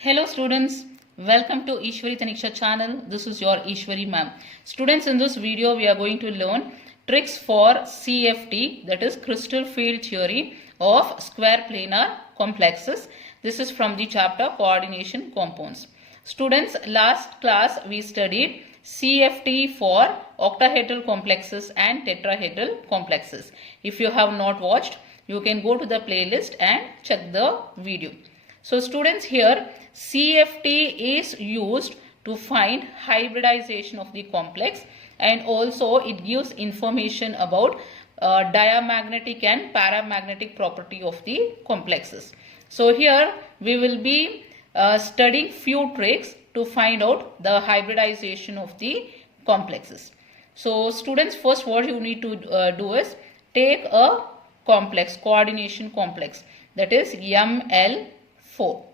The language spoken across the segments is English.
Hello students, welcome to Eshwari Thaniksha channel. This is your Eshwari ma'am. Students, in this video we are going to learn tricks for CFT, that is crystal field theory of square planar complexes. This is from the chapter coordination compounds. Students, last class we studied CFT for octahedral complexes and tetrahedral complexes. If you have not watched, you can go to the playlist and check the video. So students, here CFT is used to find hybridization of the complex, and also it gives information about diamagnetic and paramagnetic property of the complexes. So here we will be studying few tricks to find out the hybridization of the complexes. So students, first what you need to do is take a complex, coordination complex, that is ML4.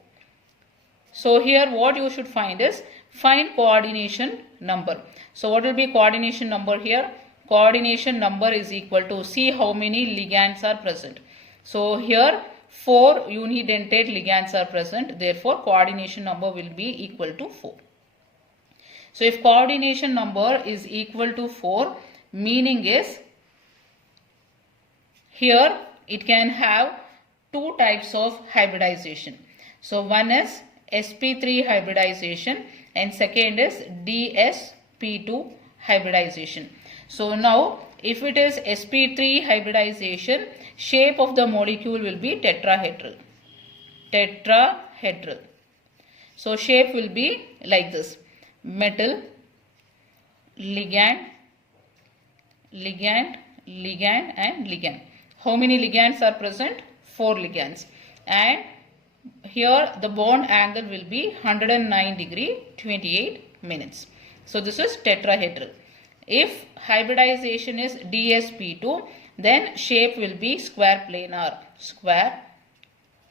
So here what you should find is find coordination number. So what will be coordination number here? Coordination number is equal to, see how many ligands are present. So here 4 unidentate ligands are present, therefore coordination number will be equal to 4. So if coordination number is equal to 4, meaning is here it can have two types of hybridization. So one is sp3 hybridization and second is dsp2 hybridization. So now if it is sp3 hybridization, shape of the molecule will be tetrahedral. Tetrahedral. So shape will be like this: metal, ligand, ligand, ligand and ligand. How many ligands are present? 4 ligands. And here the bond angle will be 109 degree 28 minutes. So this is tetrahedral. If hybridization is dsp2, then shape will be square planar. Square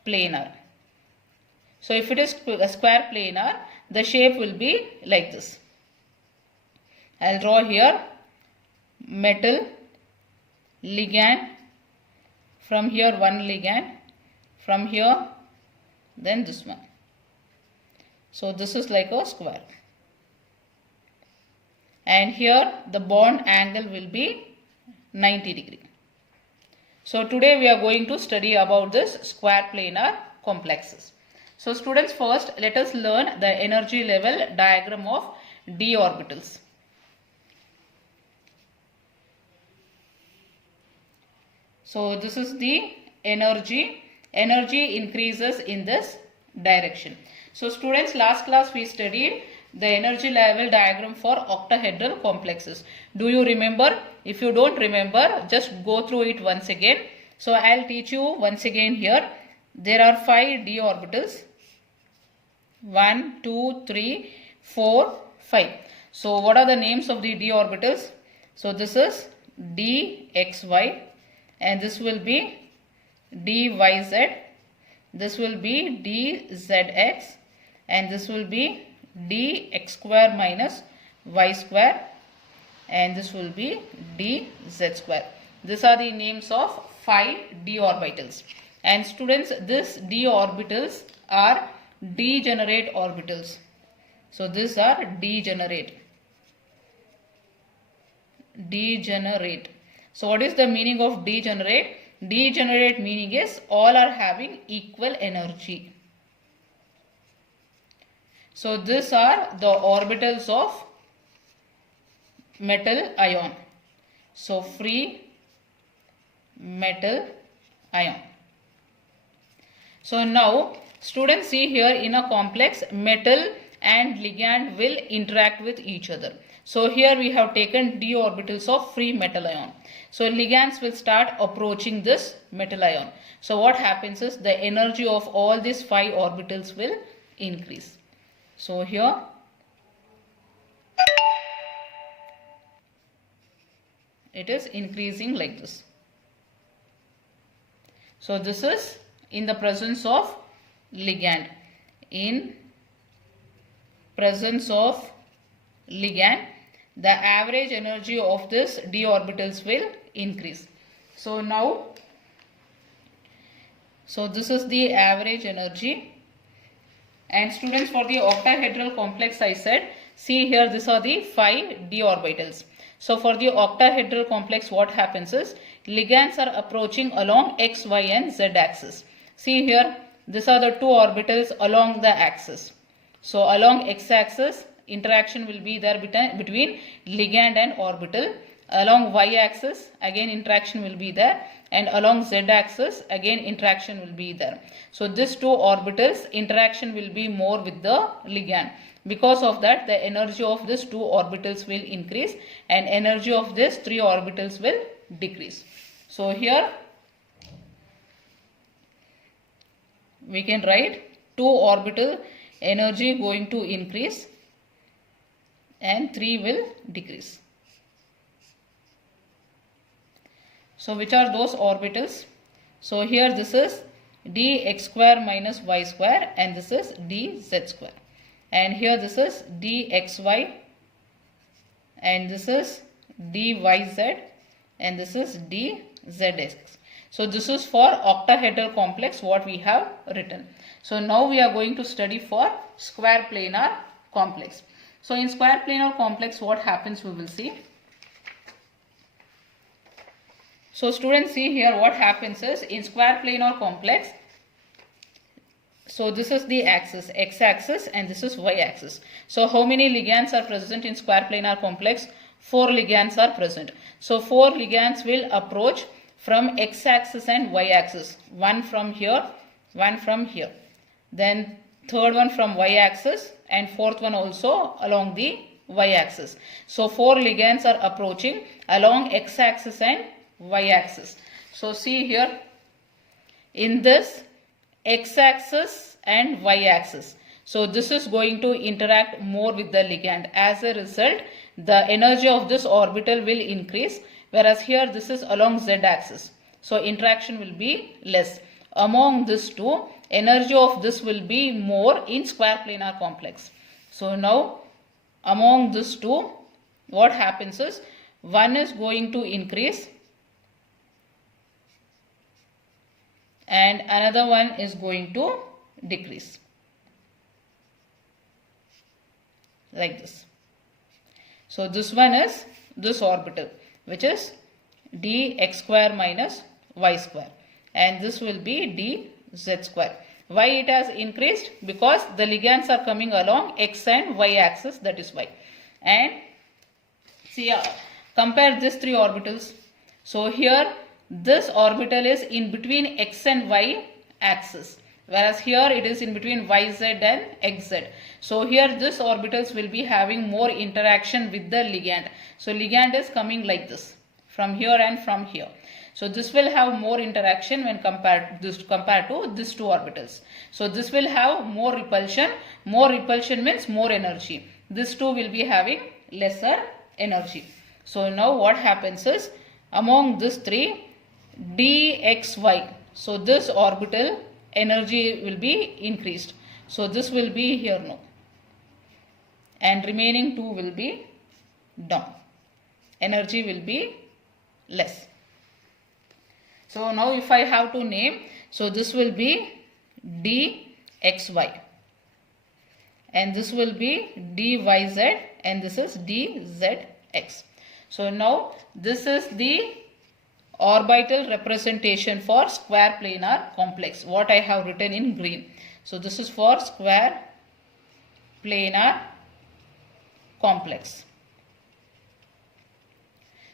planar. So if it is square planar, the shape will be like this. I'll draw here metal, ligand, from here one ligand, from here then this one. So this is like a square. And here the bond angle will be 90 degree. So today we are going to study about this square planar complexes. So students, first let us learn the energy level diagram of d orbitals. So this is the energy. Energy increases in this direction. So students, last class we studied the energy level diagram for octahedral complexes. Do you remember? If you don't remember, just go through it once again. So I'll teach you once again here. There are 5 d orbitals. 1, 2, 3, 4, 5. So what are the names of the d orbitals? So this is dxy and this will be dyz, this will be dzx and this will be dx square minus y square and this will be dz square. These are the names of 5 d orbitals. And students, these d orbitals are degenerate orbitals. So these are degenerate. Degenerate. So what is the meaning of degenerate? Degenerate meaning is all are having equal energy. So these are the orbitals of metal ion. So free metal ion. So now students, see here in a complex, metal and ligand will interact with each other. So here we have taken d orbitals of free metal ion. So ligands will start approaching this metal ion. So what happens is the energy of all these 5 orbitals will increase. So here it is increasing like this. So this is in the presence of ligand. In presence of ligand, the average energy of this d orbitals will increase. So now, so this is the average energy And students, for the octahedral complex I said, see here, these are the 5 d orbitals. So for the octahedral complex, what happens is ligands are approaching along x, y and z axis. See here, these are the 2 orbitals along the axis. So along x axis, interaction will be there between ligand and orbital. Along y axis, again interaction will be there, and along z axis, again interaction will be there. So these 2 orbitals, interaction will be more with the ligand. Because of that, the energy of these 2 orbitals will increase and energy of these 3 orbitals will decrease. So here we can write 2 orbital energy going to increase and 3 will decrease. So which are those orbitals? So here this is dx square minus y square and this is dz square. And here this is dxy and this is dyz and this is dzx. So this is for octahedral complex what we have written. So now we are going to study for square planar complex. So in square planar complex, what happens we will see. So students, see here what happens is in square planar complex, so this is the axis, x axis, and this is y axis. So how many ligands are present in square planar complex? 4 ligands are present. So 4 ligands will approach from x axis and y axis. One from here, one from here. Then third one from y axis and fourth one also along the y axis. So 4 ligands are approaching along x axis and y axis. So see here, in this x axis and y axis, so this is going to interact more with the ligand. As a result, the energy of this orbital will increase, whereas here this is along z axis, so interaction will be less. Among these 2, energy of this will be more in square planar complex. So now among these 2, what happens is one is going to increase and another one is going to decrease, like this. So this one is this orbital, which is dx square minus y square, and this will be dz square. Why it has increased? Because the ligands are coming along x and y axis, that is why. And see, compare these 3 orbitals. So here this orbital is in between x and y axis, whereas here it is in between yz and xz. So here this orbitals will be having more interaction with the ligand. So ligand is coming like this from here and from here. So this will have more interaction when compared to these 2 orbitals. So this will have more repulsion. More repulsion means more energy. These 2 will be having lesser energy. So now what happens is among these 3, dxy, so this orbital energy will be increased. So this will be here now, and remaining 2 will be down. Energy will be less. So now if I have to name, so this will be dxy and this will be dyz and this is dzx. So now this is the orbital representation for square planar complex, what I have written in green. So this is for square planar complex.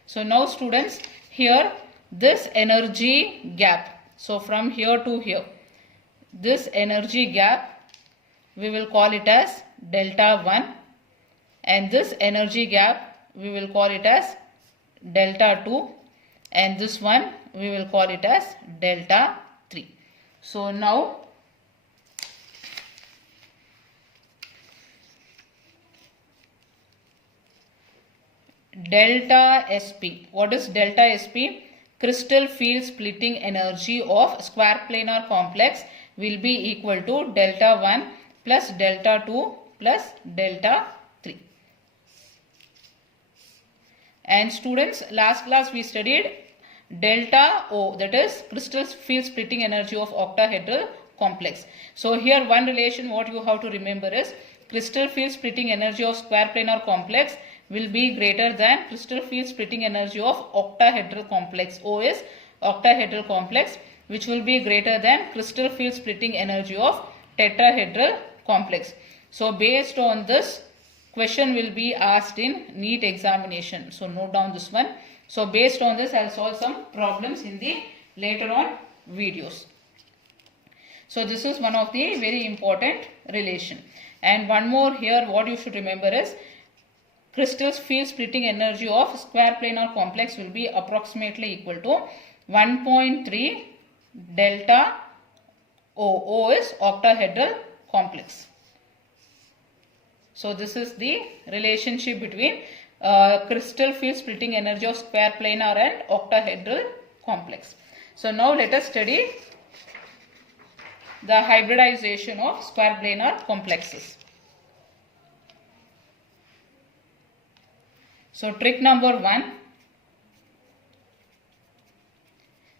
So now students, here this energy gap, so from here to here, this energy gap we will call it as delta 1, and this energy gap we will call it as delta 2, and this one we will call it as delta 3. So now delta SP. What is delta SP? Crystal field splitting energy of square planar complex will be equal to delta 1 plus delta 2 plus delta 3. And students, last class we studied delta O, that is crystal field splitting energy of octahedral complex. So here one relation what you have to remember is crystal field splitting energy of square planar complex will be greater than crystal field splitting energy of octahedral complex. O is octahedral complex, which will be greater than crystal field splitting energy of tetrahedral complex. So based on this, question will be asked in NEET examination. So note down this one. So based on this, I'll solve some problems in the later on videos. So this is one of the very important relation. And one more here, what you should remember is crystal field splitting energy of square planar complex will be approximately equal to 1.3 delta O. O is octahedral complex. So this is the relationship between crystal field splitting energy of square planar and octahedral complex. So now let us study the hybridization of square planar complexes. So trick number 1.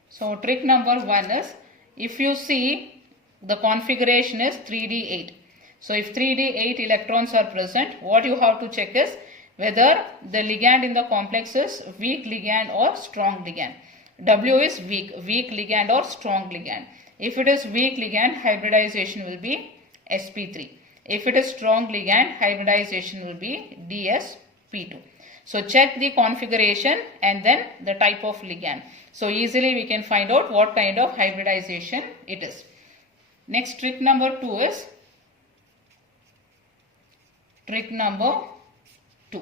So trick number 1 is, if you see the configuration is 3d8. So if 3d8 electrons are present, what you have to check is whether the ligand in the complex is weak ligand or strong ligand. W is weak ligand or strong ligand. If it is weak ligand, hybridization will be sp3. If it is strong ligand, hybridization will be dsp2. So check the configuration and then the type of ligand. So easily we can find out what kind of hybridization it is. Next, trick number 2 is trick number 2.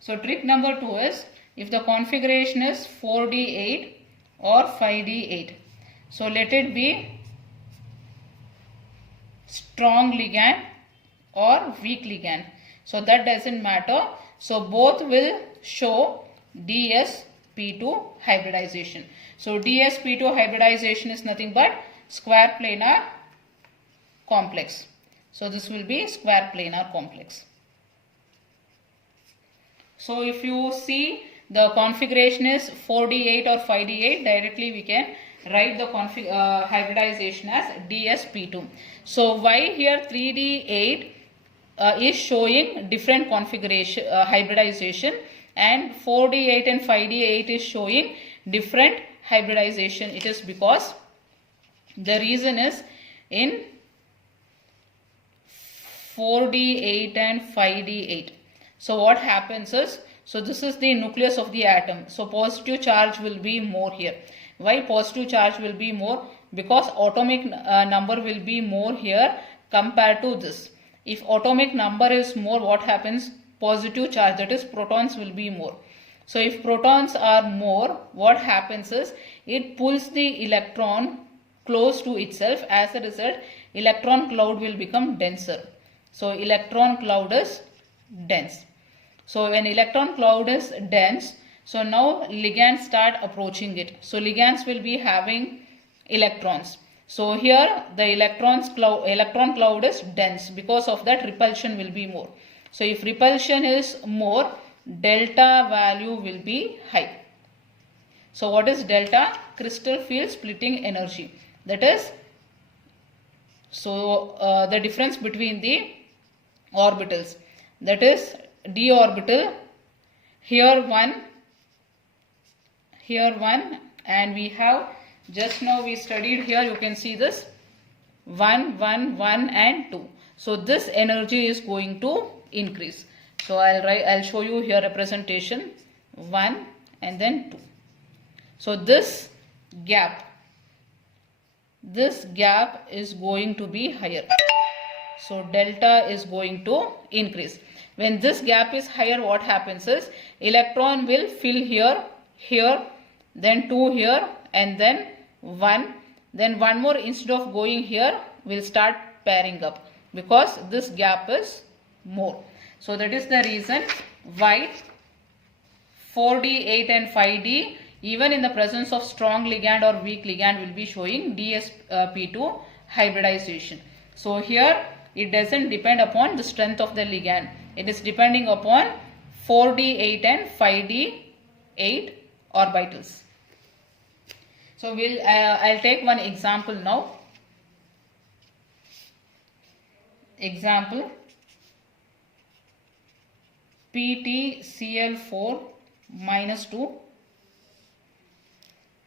So trick number 2 is, if the configuration is 4d8 or 5d8. So let it be strong ligand or weak ligand. So that doesn't matter. So both will show dsp2 hybridization. So dsp2 hybridization is nothing but square planar complex. So this will be square planar complex. So if you see the configuration is 4d8 or 5d8, directly we can write the hybridization as dsp2. So why here 3d8 is showing different configuration hybridization, and 4d8 and 5d8 is showing different hybridization? It is because the reason is in 4d8 and 5d8. So what happens is, so this is the nucleus of the atom. So positive charge will be more here. Why positive charge will be more? Because atomic number will be more here compared to this. If atomic number is more, what happens? Positive charge, that is protons, will be more. So if protons are more, what happens is it pulls the electron close to itself. As a result, electron cloud will become denser. So electron cloud is dense. So when electron cloud is dense, so now ligands start approaching it. So ligands will be having electrons. So here the electron cloud is dense. Because of that, repulsion will be more. So if repulsion is more, delta value will be high. So what is delta? Crystal field splitting energy. That is, so the difference between the orbitals. That is d orbital, here one, and we have just now we studied here, you can see this 1, 1, 1 and 2. So this energy is going to increase. So I'll show you here representation 1 and then 2. So this gap is going to be higher. So delta is going to increase. When this gap is higher, what happens is electron will fill here, then 2 here, and then 1. Then one more, instead of going here, will start pairing up because this gap is more. So that is the reason why 4d, 8 and 5d, even in the presence of strong ligand or weak ligand, will be showing dsp2 hybridization. So here it doesn't depend upon the strength of the ligand. It is depending upon 4d8 and 5d8 orbitals. So I'll take one example now. example, PtCl4 minus 2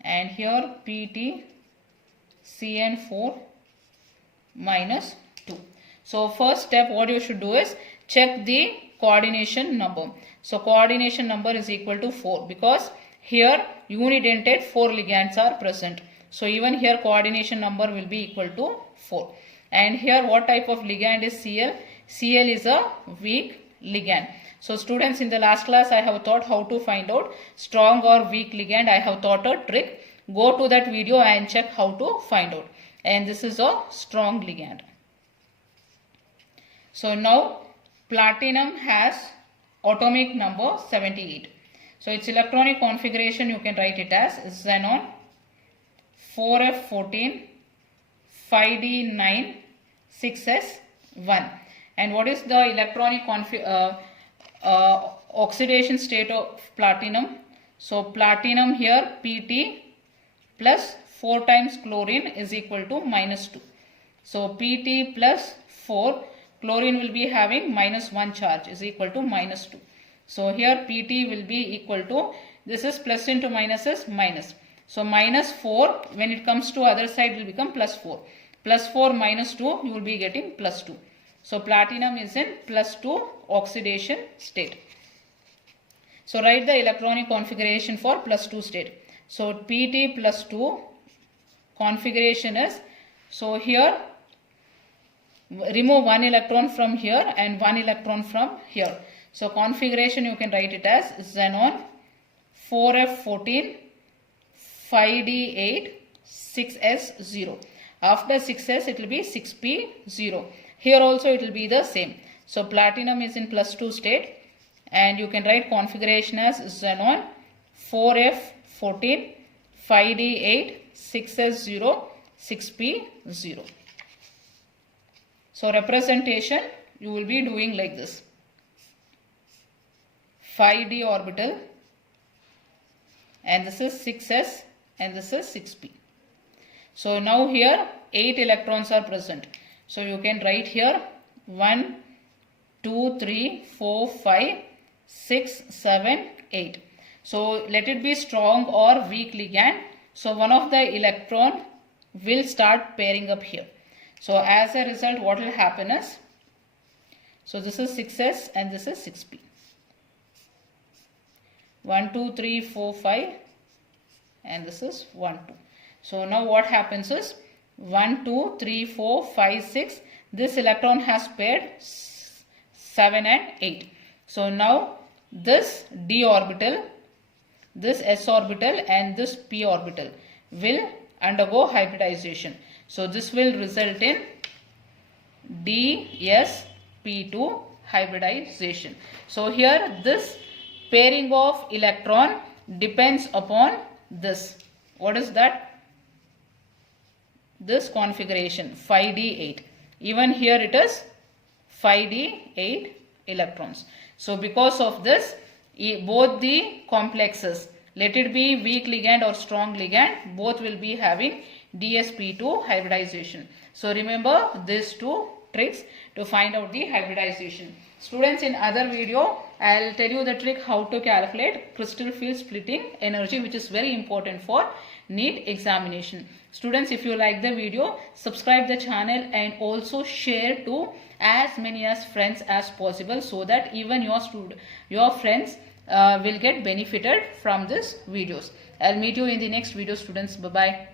and here PtCN4 minus 2. So first step what you should do is check the coordination number. So coordination number is equal to 4 because here unidentate 4 ligands are present. So even here coordination number will be equal to 4. And here what type of ligand is Cl? Cl is a weak ligand. So students, in the last class I have taught how to find out strong or weak ligand. I have taught a trick. Go to that video and check how to find out. And this is a strong ligand. So now platinum has atomic number 78. So its electronic configuration you can write it as xenon 4f14 5d9 6s1. And what is the electronic oxidation state of platinum? So platinum here Pt plus 4 times chlorine is equal to minus 2. So Pt plus 4, chlorine will be having minus 1 charge is equal to minus 2. So here Pt will be equal to, this is plus into minus is minus. So minus 4, when it comes to other side will become plus 4. Plus 4 minus 2, you will be getting plus 2. So platinum is in plus 2 oxidation state. So write the electronic configuration for plus 2 state. So Pt plus 2 configuration is, so here remove 1 electron from here and 1 electron from here. So configuration you can write it as xenon 4f14 5d8 6s0. After 6s it will be 6p0. Here also it will be the same. So platinum is in plus 2 state and you can write configuration as xenon 4f14 5d8 6s0 6p0. So representation you will be doing like this. 5d orbital and this is 6s and this is 6p. So now here 8 electrons are present. So you can write here 1, 2, 3, 4, 5, 6, 7, 8. So let it be strong or weak ligand. So one of the electron will start pairing up here. So as a result what will happen is, so this is 6s and this is 6p. 1, 2, 3, 4, 5 and this is 1, 2. So now what happens is 1, 2, 3, 4, 5, 6. This electron has paired 7 and 8. So now this d orbital, this s orbital and this p orbital will undergo hybridization. So this will result in dsp2 hybridization. So here this pairing of electron depends upon this. What is that? This configuration 5d8. Even here it is 5d8 electrons. So because of this, both the complexes, let it be weak ligand or strong ligand, both will be having dsp2 hybridization. So remember these two tricks to find out the hybridization. Students, in other video I'll tell you the trick how to calculate crystal field splitting energy, which is very important for NEET examination. Students, if you like the video, subscribe the channel and also share to as many as friends as possible so that even your friends will get benefited from this videos. I'll meet you in the next video, students. Bye bye.